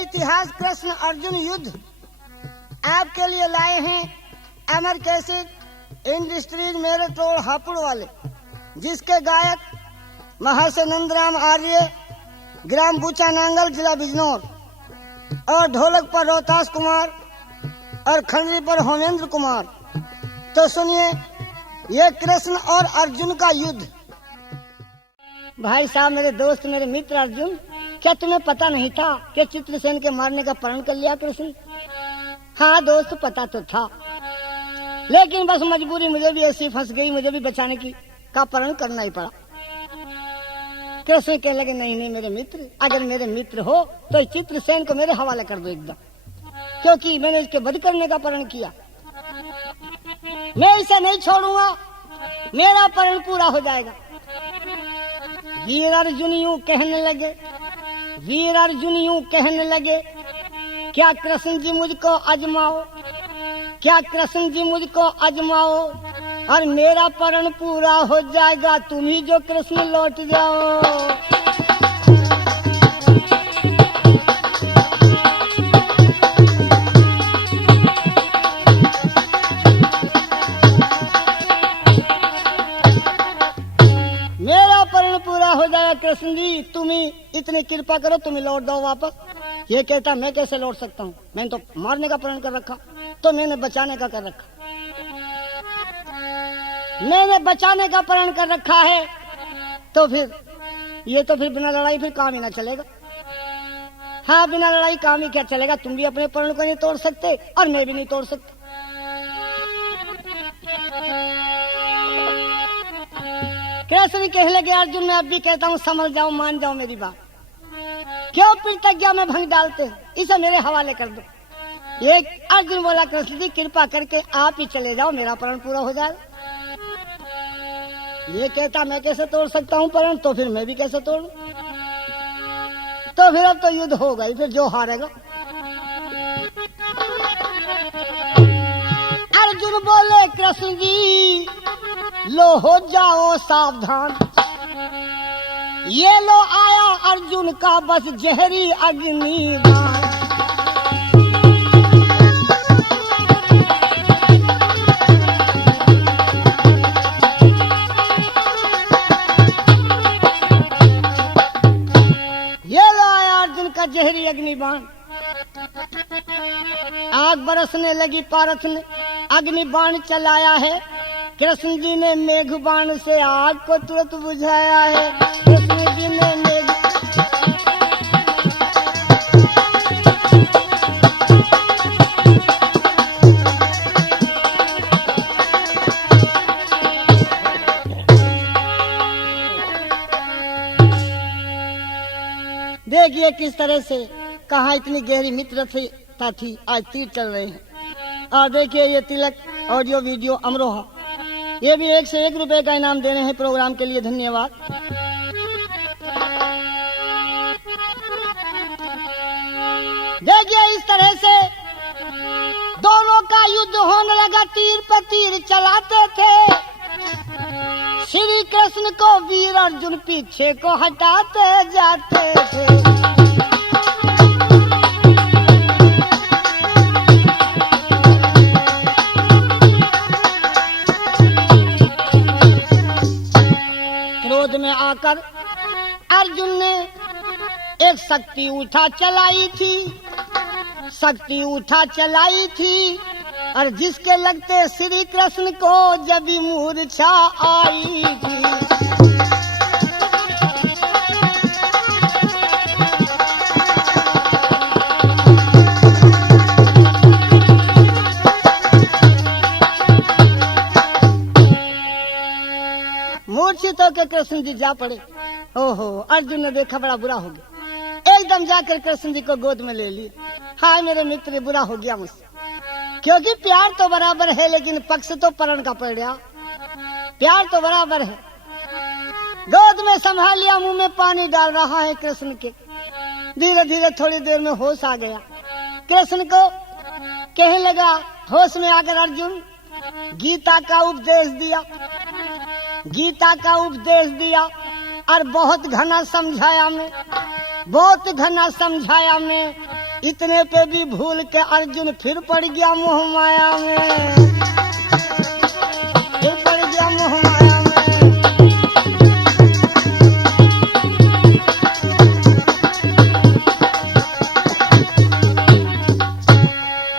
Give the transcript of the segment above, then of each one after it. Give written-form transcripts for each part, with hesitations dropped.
इतिहास कृष्ण अर्जुन युद्ध आपके लिए लाए हैं अमर कैसेट इंडस्ट्रीज मेरे टोल हापुड़ वाले, जिसके गायक महर्षि नंदराम आर्य, ग्राम बूचा नांगल, जिला बिजनौर, और ढोलक पर रोहतास कुमार और खंडरी पर होमेंद्र कुमार। तो सुनिए ये कृष्ण और अर्जुन का युद्ध। भाई साहब, मेरे दोस्त, मेरे मित्र अर्जुन, क्या तुम्हें पता नहीं था कि चित्रसेन के मारने का प्रण कर लिया कृष्ण? हाँ दोस्त, पता तो था, लेकिन बस मजबूरी मुझे भी ऐसी फंस गई, मुझे भी बचाने का प्रण करना ही पड़ा। कृष्ण कहने लगे, नहीं नहीं मेरे मित्र, अगर मेरे मित्र हो तो चित्रसेन को मेरे हवाले कर दो एकदम, क्योंकि मैंने इसके वध करने का प्रण किया। मैं इसे नहीं छोड़ूंगा, मेरा प्रण पूरा हो जाएगा। वीर अर्जुन यूं कहने लगे, वीर अर्जुन यूं कहने लगे, क्या कृष्ण जी मुझको आजमाओ, क्या कृष्ण जी मुझको आजमाओ, और मेरा प्रण पूरा हो जाएगा, तुम ही जो कृष्ण लौट जाओ। मेरा प्रण पूरा हो जाएगा कृष्ण जी, तुम ही इतनी कृपा करो, तुम ही लौट दो वापस। ये कहता, मैं कैसे लौट सकता हूँ, मैंने तो मारने का प्रण कर रखा, तो मैंने बचाने का कर रखा, मैंने बचाने का प्रण कर रखा है, तो फिर ये तो फिर बिना लड़ाई फिर काम ही ना चलेगा। हाँ, बिना लड़ाई काम ही क्या चलेगा, तुम भी अपने प्रण को नहीं तोड़ सकते और मैं भी नहीं तोड़ सकता। कृष्ण कहने लगे, अर्जुन मैं अब भी कहता हूँ, समझ जाओ, मान जाओ मेरी बात, क्यों प्रतिज्ञा में भंग डालते हैं, इसे मेरे हवाले कर दो। ये अर्जुन बोला, कृष्ण जी कृपा करके आप ही चले जाओ, मेरा प्रण पूरा हो जाएगा। ये कहता, मैं कैसे तोड़ सकता हूँ प्रण, तो फिर मैं भी कैसे तोड़ूं? तो फिर अब तो युद्ध हो गई, फिर जो हारेगा। अर्जुन बोले, कृष्ण जी लो हो जाओ सावधान, ये लो आया अर्जुन का बस जहरी अग्निबाण। ये लो आया अर्जुन का जहरी अग्निबाण। आग बरसने लगी, पारस ने अग्निबाण चलाया है, कृष्ण जी ने मेघबाण से आग को तुरंत बुझाया है। कृष्ण जी ने मेघ देखिए किस तरह से, कहाँ इतनी गहरी मित्रता थी, आज तीर चल रहे हैं। और देखिए ये तिलक ऑडियो वीडियो अमरोहा, ये भी 1 से 1 रुपए का इनाम देने हैं प्रोग्राम के लिए, धन्यवाद। देखिए इस तरह से दोनों का युद्ध होने लगा, तीर पर तीर चलाते थे। श्री कृष्ण को वीर अर्जुन पीछे को हटाते जाते थे। क्रोध में आकर अर्जुन ने एक शक्ति उठा चलाई थी, शक्ति उठा चलाई थी, और जिसके लगते श्री कृष्ण को जब मूर्छा आई थी। मूर्छित होकर कृष्ण जी जा पड़े। ओहो, अर्जुन ने देखा, बड़ा बुरा हो गया, एकदम जाकर कृष्ण जी को गोद में ले लिया। हाय मेरे मित्र, बुरा हो गया मुझसे, क्योंकि प्यार तो बराबर है, लेकिन पक्ष तो प्रण का पड़ गया। प्यार तो बराबर है, गोद में संभाल लिया, मुंह में पानी डाल रहा है कृष्ण के। धीरे धीरे थोड़ी देर में होश आ गया, कृष्ण को कहने लगा, होश में आकर अर्जुन गीता का उपदेश दिया, गीता का उपदेश दिया, और बहुत घना समझाया मैं, बहुत घना समझाया मैं। इतने पे भी भूल के अर्जुन फिर पड़ गया मोह माया में, फिर पड़ गया मोह माया में।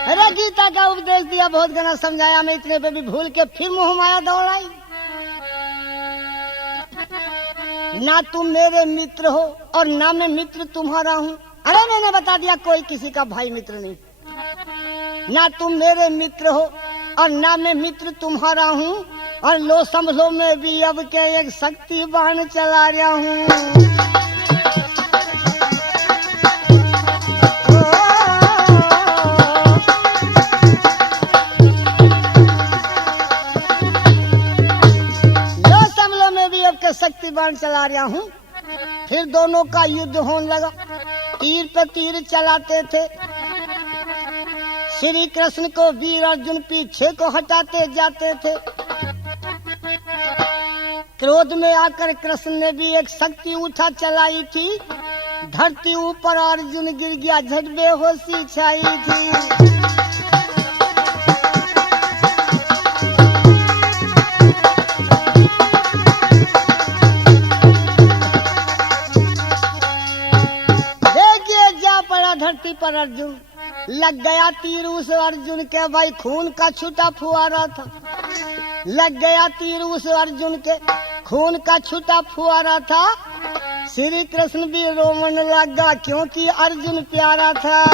अरे गीता का उपदेश दिया, बहुत गना समझाया, मैं इतने पे भी भूल के फिर मोह माया दौड़ आई। ना तुम मेरे मित्र हो और ना मैं मित्र तुम्हारा हूँ। अरे मैंने बता दिया कोई किसी का भाई मित्र नहीं। ना तुम मेरे मित्र हो और ना मैं मित्र तुम्हारा हूँ, और लो समझो मैं भी अब के एक शक्तिवान चला रहा हूँ। शक्तिवान चला रहा हूँ। फिर दोनों का युद्ध होने लगा, तीर पे तीर चलाते थे। श्री कृष्ण को वीर अर्जुन पीछे को हटाते जाते थे। क्रोध में आकर कृष्ण ने भी एक शक्ति उठा चलाई थी, धरती ऊपर अर्जुन गिर गया, झट बेहोशी छाई थी। धरती पर अर्जुन लग गया तीर उस अर्जुन के, भाई खून का छूटा फुआरा था। लग गया तीर उस अर्जुन के, खून का छूटा फुआरा था। श्री कृष्ण भी रोमन लगा क्योंकि अर्जुन प्यारा था।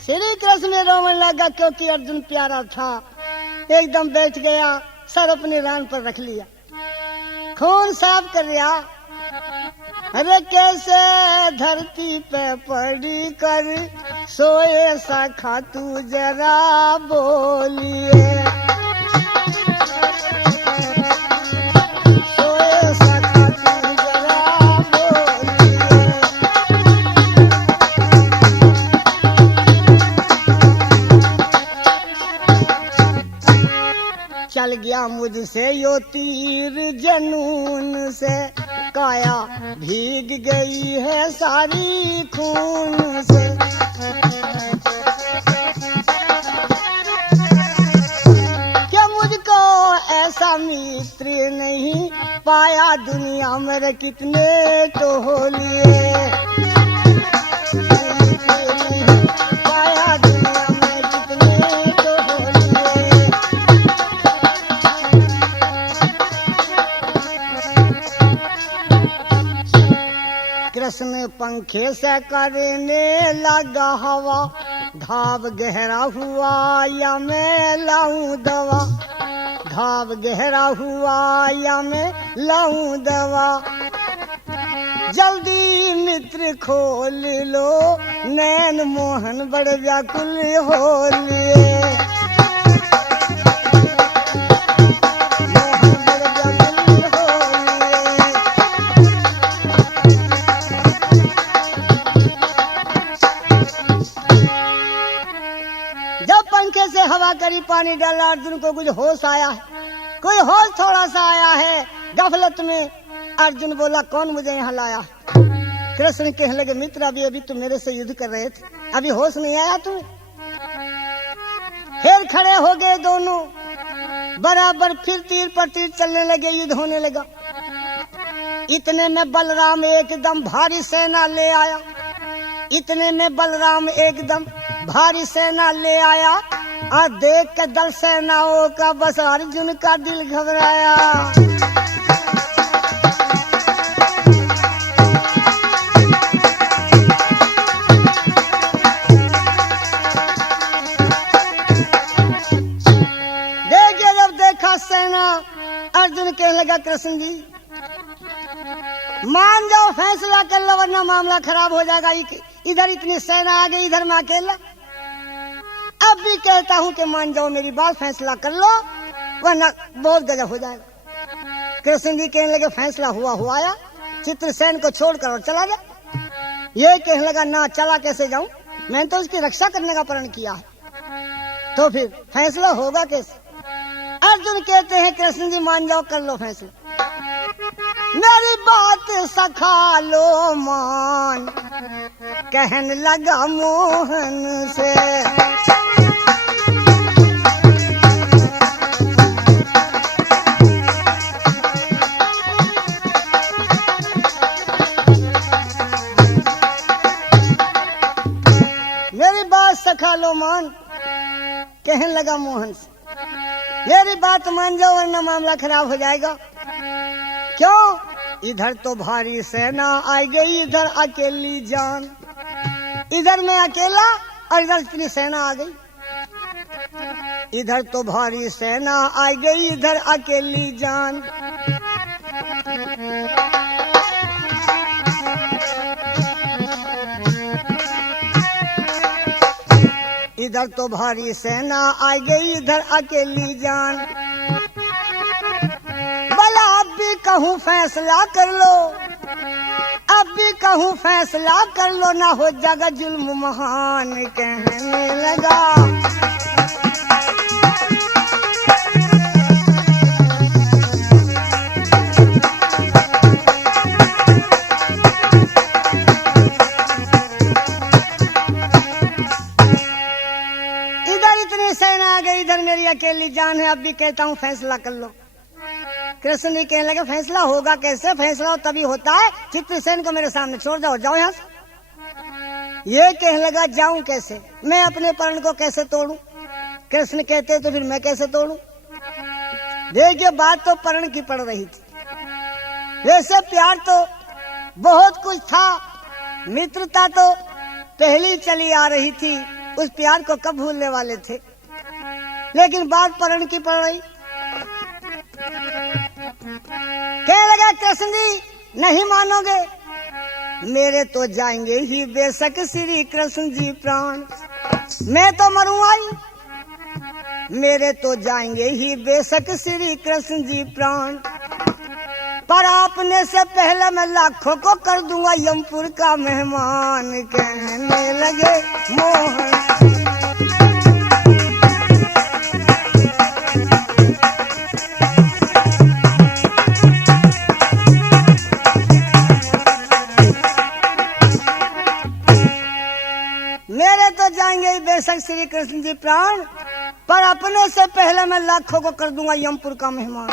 श्री कृष्ण में रोमन लगा क्योंकि अर्जुन प्यारा था। एकदम बैठ गया, सर अपने रान पर रख लिया, खून साफ कर लिया। अरे कैसे धरती पे पड़ी कर सोए सखा तू जरा बोलिए, सोए सखा तू जरा बोलिए। चल गया मुझसे यो तीर जनून से, काया भीग गई है सारी खून से। क्या मुझको ऐसा मित्र नहीं पाया दुनिया में, कितने टोलिए पाया दुनिया में, कितने टोलिए। कृष्ण पंखे से करने लगा हवा, घाव गहरा हुआ या मैं लाऊं दवा, घाव गहरा हुआ या मैं लाऊं दवा। जल्दी मित्र खोल लो नैन मोहन बड़ व्याकुल हो लिए। से हवा करी, पानी डाला, अर्जुन को कुछ होश आया है, कोई होश थोड़ा सा आया है। गफलत में अर्जुन बोला कौन मुझे यहाँ लाया। कृष्ण कहने लगे मित्र अभी तुम मेरे से युद्ध कर रहे थे, अभी होश नहीं आया तुम्हें। फिर खड़े हो गए दोनों बराबर, फिर तीर पर तीर चलने लगे, युद्ध होने लगा। इतने में बलराम एकदम भारी सेना ले आया, इतने में बलराम एकदम भारी सेना ले आया। और देख के दल सेनाओं का बस अर्जुन का दिल घबराया। देखिए जब देखा सेना, अर्जुन कहने लगा कृष्ण जी मान जाओ, फैसला कर लो वरना मामला खराब हो जाएगा। इधर इतनी सेना आ गई, इधर मैं अकेला। अब भी कहता हूँ कि मान जाओ, मेरी बात फैसला कर लो वरना बहुत गजब हो जाएगा। कृष्ण जी कहने लगे फैसला हुआ हुआ, चित्रसेन को छोड़कर और चला जा। ये कहने लगा ना, चला कैसे जाऊं, मैंने तो उसकी रक्षा करने का प्रण किया है, तो फिर फैसला होगा कैसे। अर्जुन कहते हैं कृष्ण जी मान जाओ, कर लो फैसला, मेरी बात सखा लो मान, कहने लगा मोहन से। मेरी बात सखा लो मान, कहने लगा मोहन से, मेरी बात मान जाओ वरना मामला खराब हो जाएगा। क्यों? इधर तो भारी सेना आ गई, इधर अकेली जान, इधर मैं अकेला और इधर इतनी सेना आ गई। इधर तो भारी सेना आ गई, इधर अकेली जान। इधर तो भारी सेना आ गई, इधर अकेली जान। भला अब भी कहूँ फैसला कर लो, अब भी कहूँ फैसला कर लो, ना हो जाएगा जुल्म महान, कहने लगा। सेना आ गई, इधर मेरी अकेली जान है, अब भी कहता हूँ फैसला कर लो। कृष्ण जी कहने लगे फैसला होगा कैसे? फैसला तभी होता है चित्रसेन को मेरे सामने छोड़ जाओ, जाओ यहाँ से। ये कहने लगा जाऊं कैसे, मैं अपने प्रण को कैसे तोड़ूं? कृष्ण कहते तो फिर मैं कैसे तोड़ूं? देखिए बात तो प्रण की पड़ रही थी, वैसे प्यार तो बहुत कुछ था, मित्रता तो पहली चली आ रही थी, उस प्यार को कब भूलने वाले थे, लेकिन बात प्रण की पड़ रही। कहने लगा कृष्ण जी नहीं मानोगे, मेरे तो जाएंगे ही बेशक श्री कृष्ण जी प्राण, मैं तो मरूंगा ही, मेरे तो जाएंगे ही बेशक श्री कृष्ण जी प्राण, पर आपने से पहले मैं लाखों को कर दूंगा यमपुर का मेहमान, कहने लगे मोहन। मेरे तो जाएंगे बेशक श्री कृष्ण जी प्राण, पर अपने से पहले मैं लाखों को कर दूंगा यमपुर का मेहमान,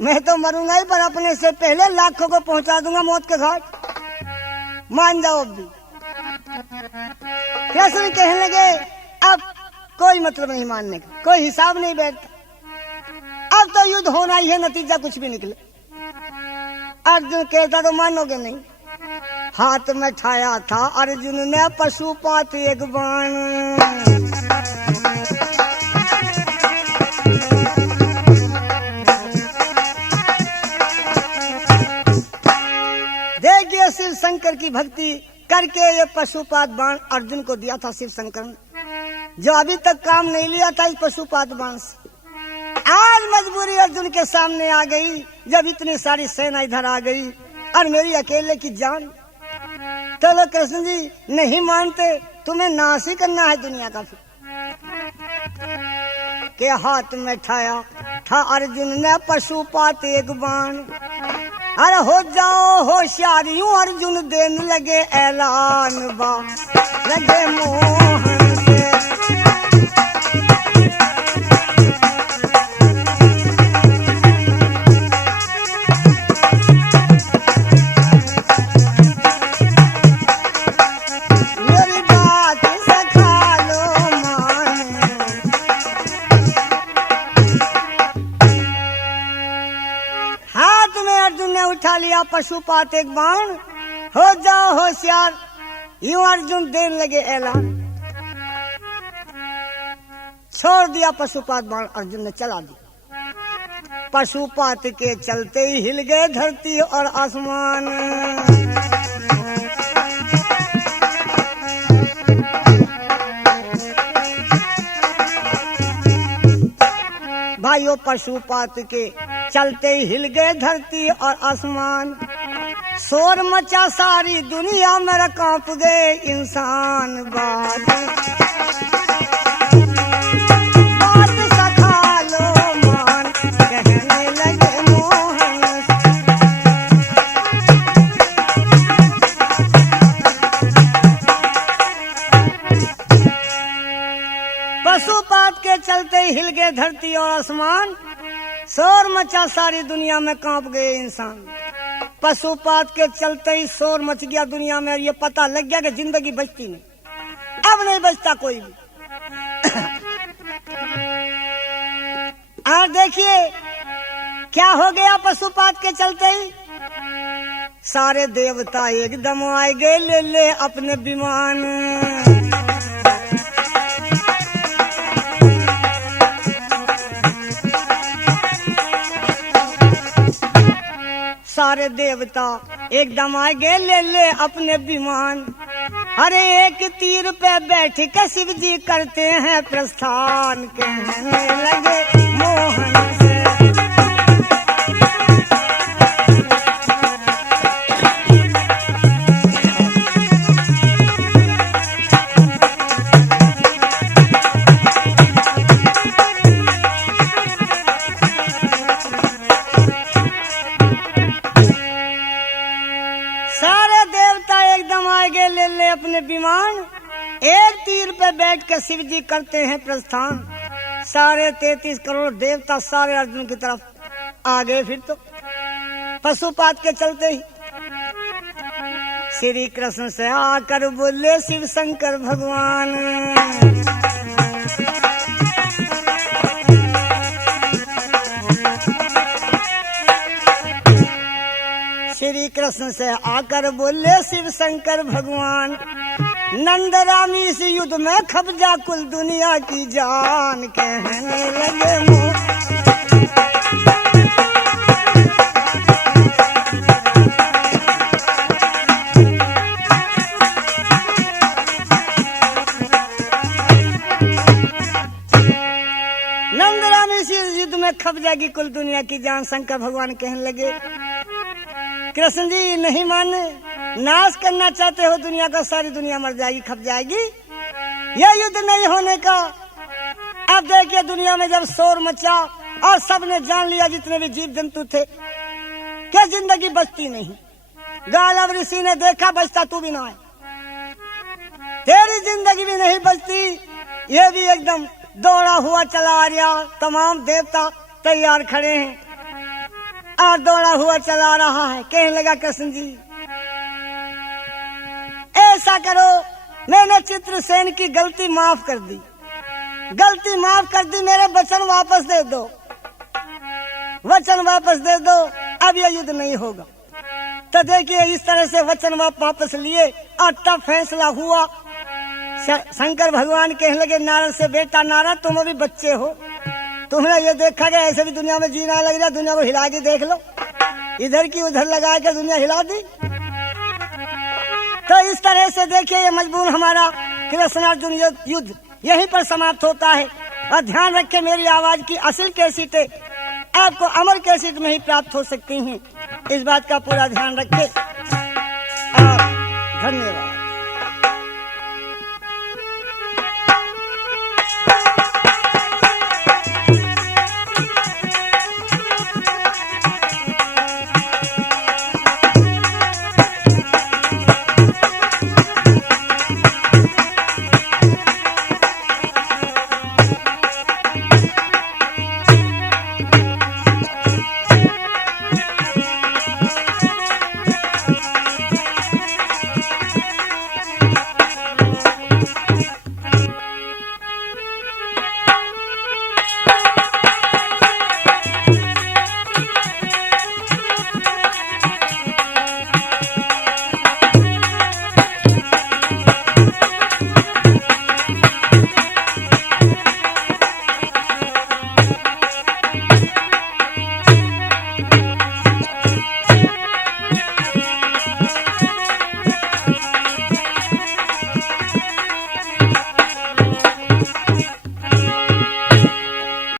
मैं तो मरूंगा ही पर अपने से पहले लाखों को पहुंचा दूंगा मौत के घाट, मान जाओ। अब भी कृष्ण कहने लगे अब कोई मतलब नहीं मानने का, कोई हिसाब नहीं बैठता, अब तो युद्ध होना ही है, नतीजा कुछ भी निकले। अर्जुन कहता तो मानोगे नहीं, हाथ में ठाया था अर्जुन ने पशुपात एक बाण, देखिए शिव शंकर की भक्ति करके ये पशुपात बाण अर्जुन को दिया था शिव शंकर ने, जो अभी तक काम नहीं लिया था इस पशुपात बाण से। आज मजबूरी अर्जुन के सामने आ गई, जब इतनी सारी सेना इधर आ गई और मेरी अकेले की जान। चलो कृष्ण जी नहीं मानते, तुम्हें नाश ही करना है दुनिया का। फिर के हाथ में ठाया था अर्जुन ने पशुपात एक बाण, अरे हो जाओ होशियार यूं अर्जुन देने लगे ऐलान, बा लगे मोहन से। उठा लिया पशुपात एक बाण, हो जाओ होशियार यूं अर्जुन देने लगे ऐलान, छोड़ दिया पशुपात बाण, अर्जुन ने चला दिया। पशुपात के चलते ही हिल गए धरती और आसमान, भाइयों पशुपात के चलते ही हिल गए धरती और आसमान, शोर मचा सारी दुनिया में कांप गए इंसान। बात सखा लो धरती और आसमान, शोर मचा सारी दुनिया में, कांप गए इंसान। पशुपात के चलते ही शोर मच गया दुनिया में, ये पता लग गया कि जिंदगी बचती नहीं, अब नहीं बचता कोई भी। और देखिए क्या हो गया पशुपात के चलते ही, सारे देवता एकदम आए गए ले ले अपने विमान। सारे देवता एकदम आए गए ले ले अपने विमान। हर एक तीर पे बैठ के शिव जी करते हैं प्रस्थान, कहने लगे मोहन से। सारे देवता एकदम आगे ले ले अपने विमान, एक तीर पे बैठ कर शिव जी करते हैं प्रस्थान। सारे 33 करोड़ देवता सारे अर्जुन की तरफ आ गए। फिर तो पशुपात के चलते ही श्री कृष्ण से आकर बोले शिव शंकर भगवान, श्री कृष्ण से आकर बोले शिव शंकर भगवान, नंदरामी इस युद्ध में खपजा कुल दुनिया की जान, कहने लगे नंदरामी इस युद्ध में खप जाएगी कुल दुनिया की जान। शंकर भगवान कहने लगे कृष्ण जी नहीं माने, नाश करना चाहते हो दुनिया का, सारी दुनिया मर जाएगी, खप जाएगी, यह युद्ध नहीं होने का। अब देखिए दुनिया में जब शोर मचा और सबने जान लिया, जितने भी जीव जंतु थे, क्या जिंदगी बचती नहीं। गालव ऋषि ने देखा बचता तू भी ना है, तेरी जिंदगी भी नहीं बचती। ये भी एकदम दौड़ा हुआ चला आ रहा, तमाम देवता तैयार खड़े हैं और दौड़ा हुआ चला रहा है। कहने लगा कृष्ण जी ऐसा करो, मैंने चित्रसेन की गलती माफ कर दी, गलती माफ कर दी, मेरे वचन वापस दे दो, वचन वापस दे दो, अब यह युद्ध नहीं होगा। तो देखिए इस तरह से वचन वापस लिए और तब फैसला हुआ। शंकर भगवान कहने लगे नारद से, बेटा नारद तुम अभी बच्चे हो, तुमने ये देखा कि ऐसे भी दुनिया में जीना लग रहा, दुनिया को हिला के देख लो, इधर की उधर लगा के दुनिया हिला दी। तो इस तरह से देखिए ये मजबूर हमारा कृष्ण अर्जुन युद्ध यहीं पर समाप्त होता है। और ध्यान रखें मेरी आवाज की असली कैसेटें आपको अमर कैसेट में ही प्राप्त हो सकती हैं, इस बात का पूरा ध्यान रखें। धन्यवाद।